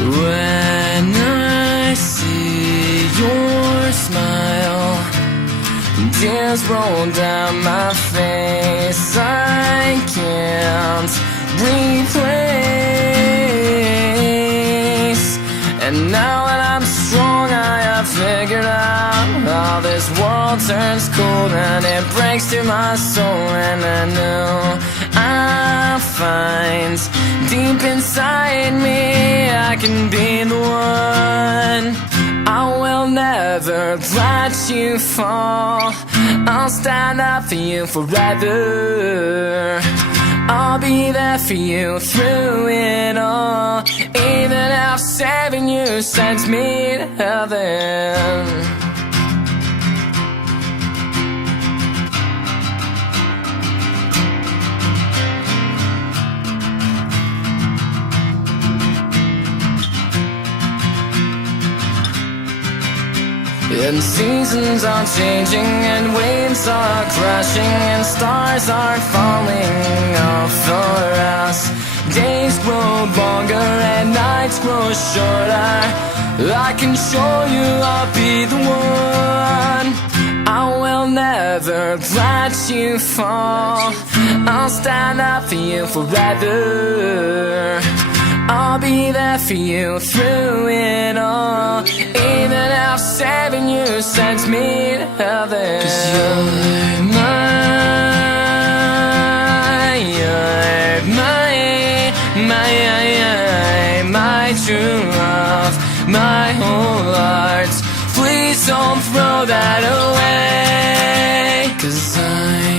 When I see your smile, tears roll down my face. I can't replace. And now that I'm strong, I have figured out how this world turns cold and it breaks through my soul. And I know I'll find deep inside me I can be the one. I will never let you fall. I'll stand up for you forever. I'll be there for you through it all, even if saving you sends me to heaven. And seasons are changing, and waves are crashing, and stars are falling off for us. Days grow longer and nights grow shorter. I can show you I'll be the one. I will never let you fall. I'll stand up for you forever. I'll be there for you through it all, even if saving you sends me to heaven. 'Cause you're my true love, my whole heart. Please don't throw that away, 'cause I